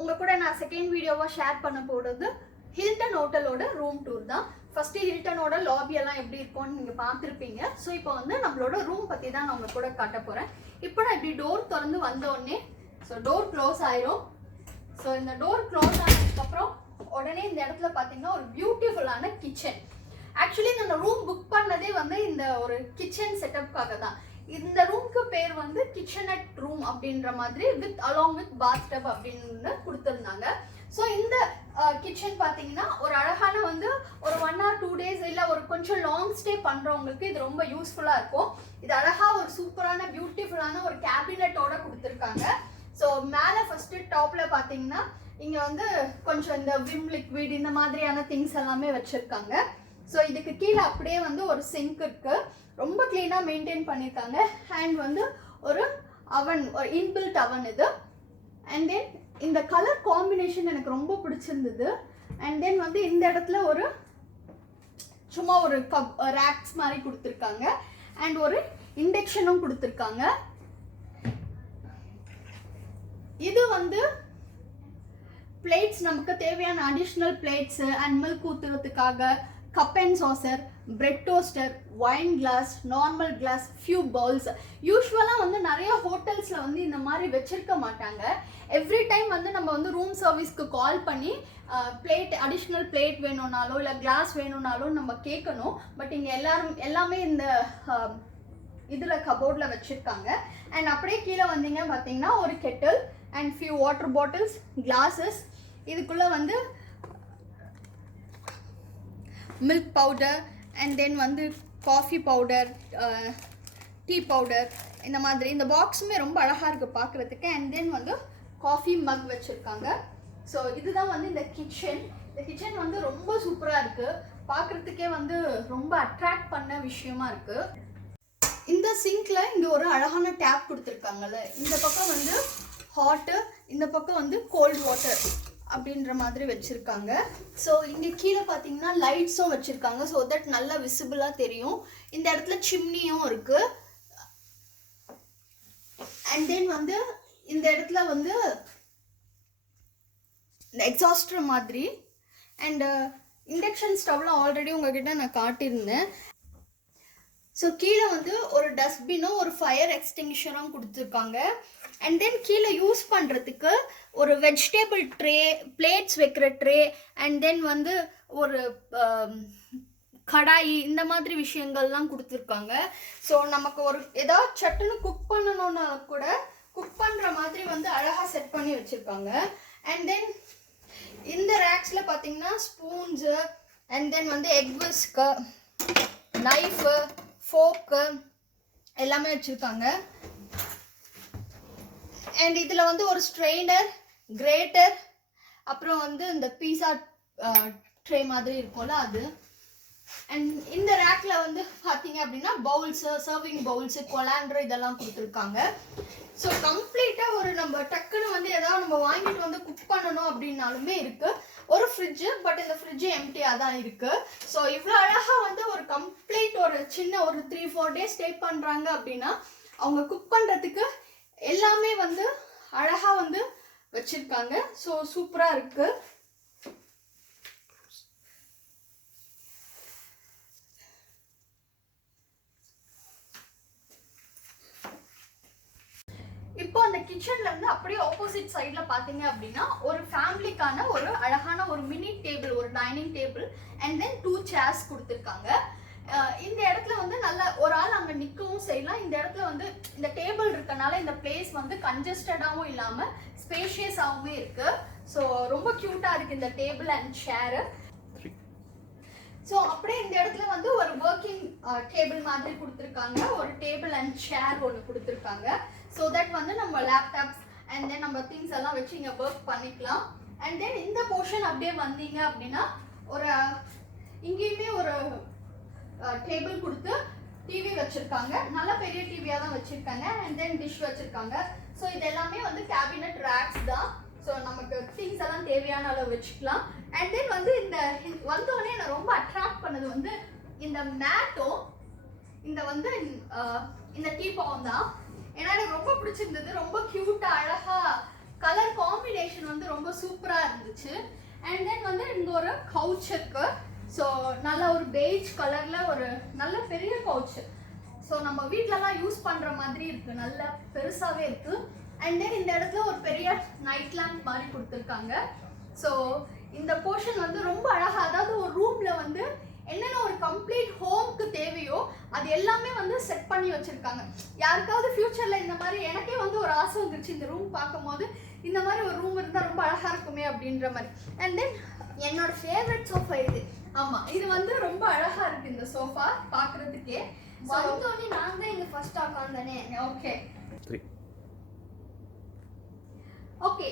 உங்கள் கூட நான் செகண்ட் வீடியோவாக ஷேர் பண்ண போகிறது ஹில்டன் ஹோட்டலோட ரூம் டூர் தான். ஃபஸ்ட்டு ஹில்டனோட லாபியெல்லாம் எப்படி இருக்கும்னு நீங்கள் பார்த்துருப்பீங்க. ஸோ இப்போ வந்து நம்மளோட ரூம் பற்றி தான் நான் உங்கள் கூட காட்ட போகிறேன். இப்போ நான் இப்படி டோர் திறந்து வந்தோடனே டோர் க்ளோஸ் ஆயிரும். ஸோ இந்த டோர் க்ளோஸ் ஆனதுக்கப்புறம் உடனே இந்த இடத்துல பார்த்தீங்கன்னா ஒரு பியூட்டிஃபுல்லான கிச்சன். ஆக்சுவலி இந்த ரூம் புக் பண்ணதே வந்து இந்த ஒரு கிச்சன் செட்டப்காக தான். இந்த ரூம்க்கு பேர் வந்து கிச்சனட் ரூம் அப்படின்ற மாதிரி அலாங் வித் பாத் டப் அப்படின்னு கொடுத்துருந்தாங்க. ஸோ இந்த கிச்சன் பார்த்தீங்கன்னா ஒரு அழகான வந்து ஒரு 1 or 2 days இல்லை ஒரு கொஞ்சம் லாங் ஸ்டே பண்ணுறவங்களுக்கு இது ரொம்ப யூஸ்ஃபுல்லாக இருக்கும். இது அழகாக ஒரு சூப்பரான பியூட்டிஃபுல்லான ஒரு கேபினட்டோட கொடுத்துருக்காங்க. ஸோ மேலே ஃபஸ்ட்டு டாப்பில் பார்த்தீங்கன்னா இங்கே வந்து கொஞ்சம் இந்த விம் லிக்விட் இந்த மாதிரியான திங்ஸ் எல்லாமே வச்சுருக்காங்க. ஸோ இதுக்கு கீழே அப்படியே வந்து ஒரு சிங்க் இருக்கு, ரொம்ப க்ளீனாக மெயின்டைன் பண்ணியிருக்காங்க. அண்ட் வந்து ஒரு அவன், ஒரு இன்பில்ட் அவன் இது. அண்ட் தென் இந்த கலர் காம்பினேஷன் எனக்கு ரொம்ப பிடிச்சிருந்தது. அண்ட் தென் வந்து இந்த இடத்துல ஒரு சும்மா ஒரு ரேக்ஸ் மாதிரி கொடுத்துருக்காங்க. அண்ட் ஒரு இண்டக்ஷனும் கொடுத்துருக்காங்க. இது வந்து பிளேட்ஸ், நமக்கு தேவையான அடிஷ்னல் பிளேட்ஸு அண்ட் மில்க் ஊற்றுறதுக்காக cup and saucer, bread toaster, wine glass, normal glass, few bowls. யூஸ்வலாக வந்து நிறைய ஹோட்டல்ஸில் வந்து இந்த மாதிரி வச்சிருக்க மாட்டாங்க. எவ்ரி டைம் வந்து நம்ம வந்து ரூம் சர்வீஸ்க்கு கால் பண்ணி பிளேட், அடிஷ்னல் பிளேட் வேணும்னாலோ இல்லை கிளாஸ் வேணும்னாலோ நம்ம கேட்கணும். பட் இங்கே எல்லாமே இந்த இதில் கபோர்டில் வச்சுருக்காங்க. அண்ட் அப்படியே கீழே வந்தீங்க பார்த்தீங்கன்னா ஒரு Kettle and few water bottles, classes. இதுக்குள்ளே வந்து மில்க் பவுடர் அண்ட் தென் வந்து காஃபி பவுடர், டீ பவுடர், இந்த மாதிரி இந்த பாக்ஸுமே ரொம்ப அழகாக இருக்குது பார்க்குறதுக்கு. அண்ட் தென் வந்து காஃபி மக் வச்சுருக்காங்க. ஸோ இதுதான் வந்து இந்த கிச்சன். இந்த கிச்சன் வந்து ரொம்ப சூப்பராக இருக்குது, பார்க்குறதுக்கே வந்து ரொம்ப அட்ராக்ட் பண்ண விஷயமா இருக்குது. இந்த சிங்க்கில் இங்கே ஒரு அழகான டேப் கொடுத்துருக்காங்கல்ல, இந்த பக்கம் வந்து ஹாட்டு, இந்த பக்கம் வந்து கோல்டு வாட்டர் அப்படின்ற மாதிரி வச்சுருக்காங்க. ஸோ இங்கே கீழே பார்த்தீங்கன்னா லைட்ஸும் வச்சுருக்காங்க, ஸோ தட் நல்லா விசிபிளாக தெரியும். இந்த இடத்துல சிம்னியும் இருக்குது. அண்ட் தென் வந்து இந்த இடத்துல வந்து இந்த எக்ஸாஸ்டர் மாதிரி. அண்ட் இண்டக்ஷன் ஸ்டவ்லாம் ஆல்ரெடி உங்ககிட்ட நான் காட்டியிருந்தேன். ஸோ கீழே வந்து ஒரு டஸ்ட்பினும் ஒரு ஃபயர் எக்ஸ்டிங்ஷரும் கொடுத்துருக்காங்க. அண்ட் தென் கீழே யூஸ் பண்ணுறதுக்கு ஒரு வெஜிடபிள் ட்ரே, பிளேட்ஸ் வைக்கிற ட்ரே, அண்ட் தென் வந்து ஒரு கடாயி, இந்த மாதிரி விஷயங்கள்லாம் கொடுத்துருக்காங்க. ஸோ நமக்கு ஒரு ஏதாவது சட்டுன்னு குக் பண்ணணுன்னா கூட குக் பண்ணுற மாதிரி வந்து அழகாக செட் பண்ணி வச்சுருக்காங்க. அண்ட் தென் இந்த ரேக்ஸில் பார்த்தீங்கன்னா ஸ்பூன்ஸு, அண்ட் தென் வந்து எக் விஸ்க்கு, நைஃபு, ஃபோக்கு எல்லாமே வச்சுருக்காங்க. அண்ட் இதில் வந்து ஒரு ஸ்ட்ரெயினர், கிரேட்டர், அப்புறம் வந்து இந்த பீஸா ட்ரே மாதிரி இருக்கும்ல அது. அண்ட் இந்த ரேக்கில் வந்து பார்த்தீங்க அப்படின்னா பவுல்ஸு, சர்விங் பவுல்ஸு, கொலாண்டர் இதெல்லாம் கொடுத்துருக்காங்க. ஸோ கம்ப்ளீட்டாக ஒரு நம்ம டக்குன்னு வந்து எதாவது நம்ம வாங்கிட்டு வந்து குக் பண்ணணும் அப்படின்னாலுமே இருக்குது. ஒரு ஃப்ரிட்ஜு, பட் இந்த ஃப்ரிட்ஜு எம்டியாக தான் இருக்குது. ஸோ இவ்வளோ அழகாக வந்து ஒரு கம்ப்ளீட் ஒரு சின்ன ஒரு 3-4 days ஸ்டே பண்ணுறாங்க அப்படின்னா அவங்க குக் பண்ணுறதுக்கு எல்லாமே வந்து அழகாக வந்து வச்சுருக்காங்க. ஸோ சூப்பராக இருக்குது. இப்போ அந்த கிச்சன்ல இருந்து அப்படியே ஆப்போசிட் சைட்ல பாத்தீங்க அப்படின்னா ஒரு ஃபேமிலிக்கான ஒரு அழகான ஒரு மினி டேபிள், ஒரு dining table, and then 2 chairs கொடுத்துருக்காங்க. இந்த இடத்துல வந்து நல்ல ஒரு ஆள் அங்கே நிற்கவும் செய்யலாம். இந்த இடத்துல வந்து இந்த டேபிள் இருக்கனால இந்த பிளேஸ் வந்து கன்ஜஸ்டடாகவும் இல்லாமல் ஸ்பேஷியஸாகவுமே இருக்கு. ஸோ ரொம்ப க்யூட்டாக இருக்குது இந்த டேபிள் அண்ட் சேரு. ஸோ அப்படியே இந்த இடத்துல வந்து ஒரு ஒர்க்கிங் டேபிள் மாதிரி கொடுத்துருக்காங்க, ஒரு டேபிள் அண்ட் சேர் ஒன்று கொடுத்துருக்காங்க. ஸோ தட் வந்து நம்ம லேப்டாப்ஸ் அண்ட் தென் நம்ம திங்ஸ் எல்லாம் வச்சு இங்கே ஒர்க் பண்ணிக்கலாம். அண்ட் தென் இந்த போர்ஷன் அப்படியே வந்தீங்க அப்படின்னா ஒரு இங்கேயுமே ஒரு டேபிள் கொடுத்து டிவி வச்சுருக்காங்க, நல்ல பெரிய டிவியாக தான் வச்சுருக்காங்க. அண்ட் தென் டிஷ் வச்சுருக்காங்க. ஸோ இது எல்லாமே வந்து கேபினட் ரேக்ஸ் தான். ஸோ நமக்கு திங்ஸ் எல்லாம் தேவையான அளவு வச்சுக்கலாம். அண்ட் தென் வந்து இந்த வந்தோடனே என்னை ரொம்ப அட்ராக்ட் பண்ணது வந்து இந்த மேட்டும் இந்த வந்து இந்த டீபாவும் தான். ஏன்னா எனக்கு ரொம்ப பிடிச்சிருந்தது. ரொம்ப க்யூட்டாக அழகாக கலர் காம்பினேஷன் வந்து ரொம்ப சூப்பரா இருந்துச்சு. அண்ட் தென் வந்து இங்க ஒரு கவுச் இருக்கு. ஸோ நல்ல ஒரு பெய்ஜ் கலர்ல ஒரு நல்ல பெரிய கவுச். ஸோ நம்ம வீட்டிலலாம் யூஸ் பண்ற மாதிரி இருக்கு, நல்ல பெருசாவே இருக்கு. அண்ட் தென் இந்த இடத்துல ஒரு பெரிய நைட் லேம்ப் மாதிரி கொடுத்துருக்காங்க. ஸோ இந்த போர்ஷன் வந்து ரொம்ப அழகா, அதாவது ஒரு ரூம்ல வந்து என்னென்ன ஒரு கம்ப்ளீட் ஹோம்க்கு தேவையோ அது எல்லாமே வந்து செட் பண்ணி வச்சிருக்காங்க. யாருக்காவது ஃபியூச்சர்ல இந்த மாதிரி, எனக்கே வந்து ஒரு ஆசை வந்துருச்சு இந்த ரூம் பார்க்கும்போது, இந்த மாதிரி ஒரு ரூம் இருந்தால் ரொம்ப அழகா இருக்குமே அப்படின்ற மாதிரி. அண்ட் தென் என்னோட ஃபேவரட் சோஃபா இது. ஆமா, இது வந்து ரொம்ப அழகா இருக்கு இந்த சோஃபா பார்க்கிறதுக்கே. வந்தோடனே நான் தான் இங்க ஃபர்ஸ்ட் உட்கார்ந்தேனே. ஓகே ஓகே,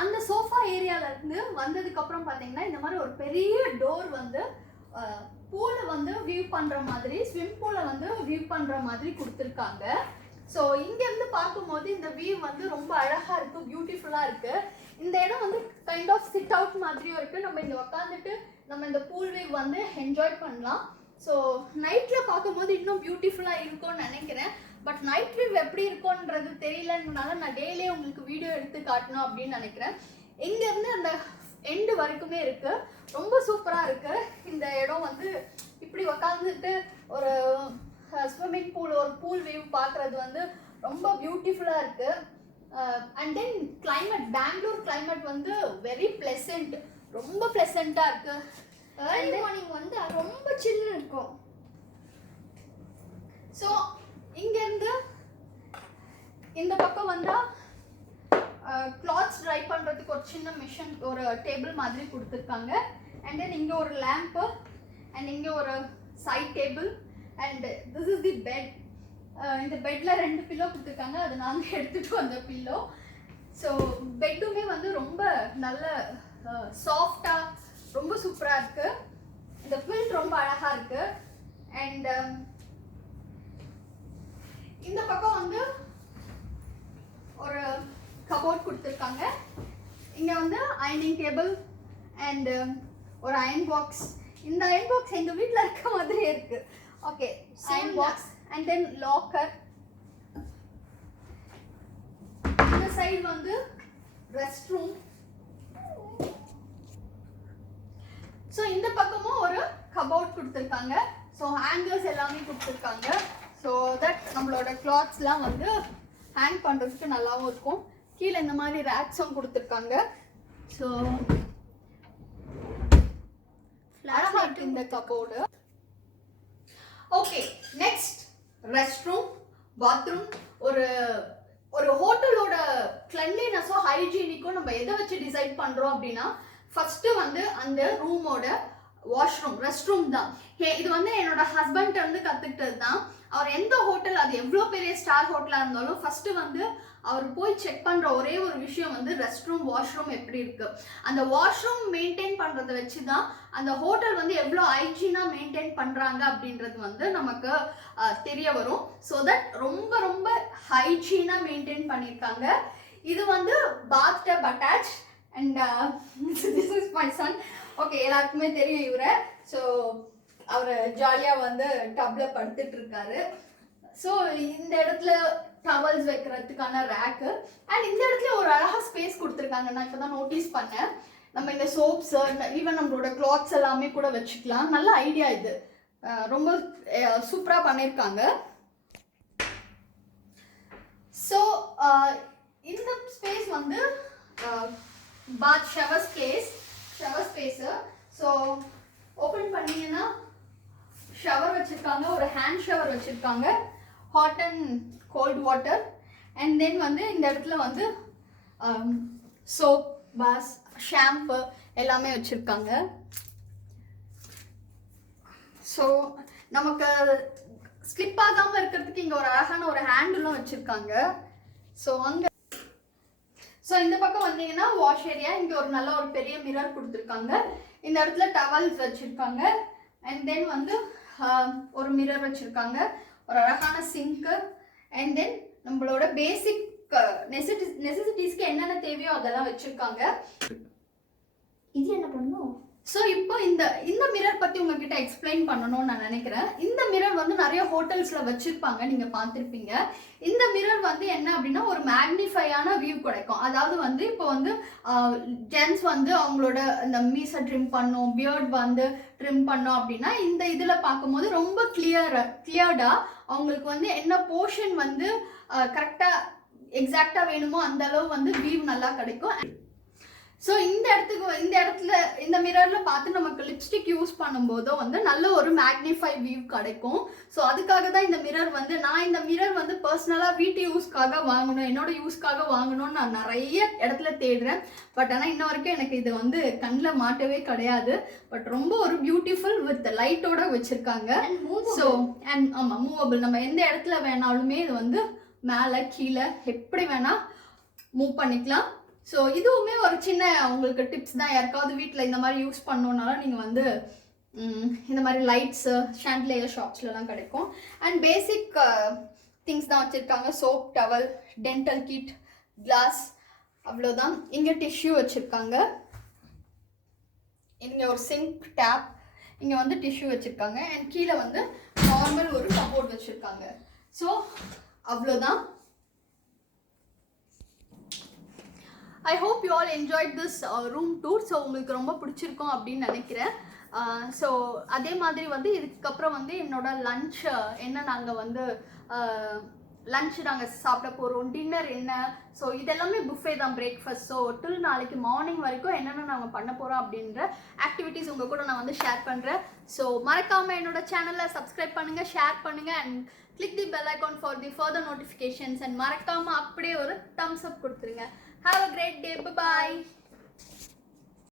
அந்த சோஃபா ஏரியால இருந்து வந்ததுக்கு அப்புறம் பாத்தீங்கன்னா இந்த மாதிரி ஒரு பெரிய டோர் வந்து பூல வந்து வியூ பண்ற மாதிரி, ஸ்விம் பூல வந்து வியூ பண்ற மாதிரி கொடுத்துருக்காங்க. ஸோ இங்க இருந்து பார்க்கும்போது இந்த வியூ வந்து ரொம்ப அழகா இருக்கு, பியூட்டிஃபுல்லா இருக்கு. இந்த இடம் வந்து கைண்ட் ஆஃப் சிட் அவுட் மாதிரியும் இருக்கு. நம்ம இங்க உட்காந்துட்டு நம்ம இந்த பூல் வியூ வந்து என்ஜாய் பண்ணலாம். ஸோ நைட்ல பார்க்கும்போது இன்னும் பியூட்டிஃபுல்லா இருக்கும்னு நினைக்கிறேன். பட் நைட் வியூ எப்படி இருக்கும்ன்றது தெரியலன்றனால நான் டெய்லியே உங்களுக்கு வீடியோ எடுத்து காட்டணும் அப்படின்னு நினைக்கிறேன். இங்க இருந்து அந்த எண்டு வரைக்குமே இருக்கு, ரொம்ப சூப்பரா இருக்கு. இந்த இடம் வந்து இப்படி உக்காந்துட்டு ஒரு ஸ்விம்மிங் பூல், ஒரு பூல் வியூ பார்க்கறது வந்து ரொம்ப பியூட்டிஃபுல்லா இருக்கு. And then climate, Bangalore climate வந்து வெரி பிளசன்ட், ரொம்ப பிளசண்டா இருக்கு. ஏர்லி மார்னிங் வந்து ரொம்ப சில்லுன்னு இருக்கும். ஸோ இங்கேருந்து இந்த பக்கம் வந்தா கிளாத்ஸ் ட்ரை பண்ணுறதுக்கு ஒரு சின்ன மிஷின், ஒரு டேபிள் மாதிரி கொடுத்துருக்காங்க. அண்ட் தென் இங்கே ஒரு லேம்ப்பு, அண்ட் இங்கே ஒரு side table, and this is the bed. இந்த பெட்டில் 2 பில்லோ கொடுத்துருக்காங்க, அது நாங்கள் எடுத்துகிட்டு வந்த பில்லோ. ஸோ பெட்டுமே வந்து ரொம்ப நல்ல சாஃப்டாக ரொம்ப சூப்பராக இருக்குது. இந்த குவில்ட் ரொம்ப அழகாக இருக்குது. அண்ட் இந்த பக்கம் வந்து ஒரு கபோர்ட் கொடுத்துருக்காங்க. இங்கே வந்து அயனிங் டேபிள் அண்ட் ஒரு அயன் பாக்ஸ். இந்த அயன் பாக்ஸ் எங்கள் வீட்டில் இருக்க மாதிரியே இருக்கு. Okay, iron box and then locker. இந்த சைடு வந்து ரெஸ்ட் ரூம். ஸோ இந்த பக்கமும் ஒரு கபோர்ட் கொடுத்துருக்காங்க. ஸோ ஹேங்கர்ஸ் எல்லாமே கொடுத்துருக்காங்க. ஸோ தட் நம்மளோட கிளாத்ஸ்லாம் வந்து ஹேங் பண்ணுறதுக்கு நல்லாவும் இருக்கும். கீழே இந்த மாதிரி ரேக்ஸும் கொடுத்துருக்காங்க. ஸோ அழகா இருக்கு இந்த cupboard. Okay, next rest room, bathroom. ஒரு ஒரு ஹோட்டலோட கிளென்லினஸும் ஹைஜீனிக்கும் நம்ம எதை வச்சு டிசைட் பண்ணுறோம் அப்படின்னா, ஃபர்ஸ்ட்டு வந்து அந்த ரூமோட வாஷ்ரூம், ரெஸ்ட் ரூம் தான். இது வந்து என்னோட ஹஸ்பண்ட் வந்து கற்றுக்கிட்டது தான். அவர் எந்த ஹோட்டல், அது எவ்வளோ பெரிய ஸ்டார் ஹோட்டலாக இருந்தாலும் ஃபர்ஸ்ட்டு வந்து அவர் போய் செக் பண்ணுற ஒரே ஒரு விஷயம் வந்து ரெஸ்ட் ரூம், வாஷ்ரூம் எப்படி இருக்கு. அந்த வாஷ்ரூம் மெயின்டைன் பண்ணுறதை வச்சு தான் அந்த ஹோட்டல் வந்து எவ்வளோ ஹைஜீனாக மெயின்டைன் பண்ணுறாங்க அப்படின்றது வந்து நமக்கு தெரிய வரும். ஸோ தட் ரொம்ப ரொம்ப ஹைஜீனாக மெயின்டைன் பண்ணியிருக்காங்க. இது வந்து பாத் dub attach. And this is my son. Okay, எல்லாருக்குமே தெரியும் இவரை. ஸோ அவர் ஜாலியாக வந்து டப்பில் படுத்துட்டு இருக்காரு. ஸோ இந்த இடத்துல டவல்ஸ் வைக்கிறதுக்கான ரேக்கு. அண்ட் இந்த இடத்துல ஒரு அழகாக ஸ்பேஸ் கொடுத்துருக்காங்க. நான் இப்போ தான் நோட்டீஸ் பண்ணேன். நம்ம இந்த சோப்ஸ், ஈவன் நம்மளோட கிளாத்ஸ் எல்லாமே கூட வச்சுக்கலாம். நல்ல ஐடியா இது, ரொம்ப சூப்பராக பண்ணியிருக்காங்க. ஸோ இந்த ஸ்பேஸ் வந்து பாத் ஷவர் ஸ்பேஸு. ஸோ ஓப்பன் பண்ணீங்கன்னா ஷவர் வச்சுருக்காங்க, ஒரு ஹேண்ட் ஷவர் வச்சுருக்காங்க, hot and cold water. And then வந்து இந்த இடத்துல வந்து சோப், பாஸ், ஷாம்பு எல்லாமே வச்சுருக்காங்க. ஸோ நமக்கு ஸ்லிப் ஆகாமல் இருக்கிறதுக்கு இங்கே ஒரு அழகான ஒரு ஹேண்டிலும் வச்சுருக்காங்க. ஸோ இந்த பக்கம் வந்தீங்கன்னா வாஷ் ஏரியா. இங்கே ஒரு நல்ல ஒரு பெரிய மிரர் கொடுத்துருக்காங்க. இந்த இடத்துல டவல்ஸ் வச்சுருக்காங்க. அண்ட் தென் வந்து ஒரு மிரர் வச்சுருக்காங்க, ஒரு அழகான சிங்க்கு. அண்ட் தென் நம்மளோட பேசிக் நெசசிட்டிஸ்க்கு என்னென்ன தேவையோ அதெல்லாம் வச்சுருக்காங்க. இது என்ன பண்ணும்? ஸோ இப்போ இந்த மிரர் பற்றி உங்ககிட்ட எக்ஸ்பிளைன் பண்ணணும்னு நான் நினைக்கிறேன். இந்த மிரர் வந்து நிறைய ஹோட்டல்ஸில் வச்சுருப்பாங்க, நீங்கள் பார்த்துருப்பீங்க. இந்த மிரர் வந்து என்ன அப்படின்னா ஒரு மேக்னிஃபையான வியூ கிடைக்கும். அதாவது வந்து இப்போ வந்து ஜென்ஸ் வந்து அவங்களோட இந்த மீசை ட்ரிம் பண்ணோம், பியர்ட் வந்து ட்ரிம் பண்ணோம் அப்படின்னா இந்த இதில் பார்க்கும்போது ரொம்ப கிளியர்டாக அவங்களுக்கு வந்து என்ன போர்ஷன் வந்து கரெக்டாக எக்ஸாக்டாக வேணுமோ அந்த அளவு வந்து வியூ நல்லா கிடைக்கும். ஸோ இந்த இடத்துல இந்த மிரரில் பார்த்து நமக்கு லிப்ஸ்டிக் யூஸ் பண்ணும்போதோ வந்து நல்ல ஒரு மேக்னிஃபை வியூ கிடைக்கும். ஸோ அதுக்காக தான் இந்த மிரர் வந்து நான் இந்த மிரர் வந்து பர்சனலாக வீட்டு யூஸ்க்காக வாங்கணும், என்னோட யூஸ்க்காக வாங்கணும்னு நான் நிறைய இடத்துல தேடுறேன். பட் ஆனால் இன்ன வரைக்கும் எனக்கு இது வந்து கண்ணில் மாட்டவே கிடையாது. பட் ரொம்ப ஒரு பியூட்டிஃபுல் வித் லைட்டோட வச்சுருக்காங்க. ஸோ அண்ட் ஆமாம், மூவபிள். நம்ம எந்த இடத்துல வேணாலுமே இது வந்து மேலே கீழே எப்படி வேணால் மூவ் பண்ணிக்கலாம். ஸோ இதுவுமே ஒரு சின்ன உங்களுக்கு டிப்ஸ் தான். யாருக்காவது வீட்டில் இந்த மாதிரி யூஸ் பண்ணோன்னாலும் நீங்கள் வந்து இந்த மாதிரி லைட்ஸு ஷாண்ட்லியர் ஷாப்ஸ்லலாம் கிடைக்கும். அண்ட் பேசிக் திங்ஸ் தான் வச்சுருக்காங்க. Soap, towel, dental kit, glass, அவ்வளோதான். இங்கே டிஷ்யூ வச்சுருக்காங்க. இங்கே ஒரு சிங்க், டேப், இங்கே வந்து டிஷ்யூ வச்சுருக்காங்க. அண்ட் கீழே வந்து நார்மல் ஒரு கபோர்ட் வச்சுருக்காங்க. ஸோ அவ்வளோதான். I hope you all enjoyed this room tour. So உங்களுக்கு ரொம்ப பிடிச்சிருக்கும் அப்படின்னு நினைக்கிறேன். ஸோ அதே மாதிரி வந்து இதுக்கப்புறம் வந்து என்னோட லன்ச் என்ன நாங்கள் வந்து லன்ச் நாங்கள் சாப்பிட போகிறோம், டின்னர் என்ன, ஸோ இதெல்லாமே புஃபே தான், பிரேக்ஃபாஸ்ட். ஸோ டில் நாளைக்கு மார்னிங் வரைக்கும் என்னென்ன நாங்கள் பண்ண போகிறோம் அப்படின்ற ஆக்டிவிட்டீஸ் உங்கள் கூட நான் வந்து ஷேர் பண்ணுறேன். ஸோ மறக்காமல் என்னோட சேனலை சப்ஸ்கிரைப் பண்ணுங்கள், ஷேர் பண்ணுங்கள் and click the bell icon for the further notifications and மறக்காமல் அப்படியே ஒரு thumbs up கொடுத்துருங்க. Have a great day. Bye bye.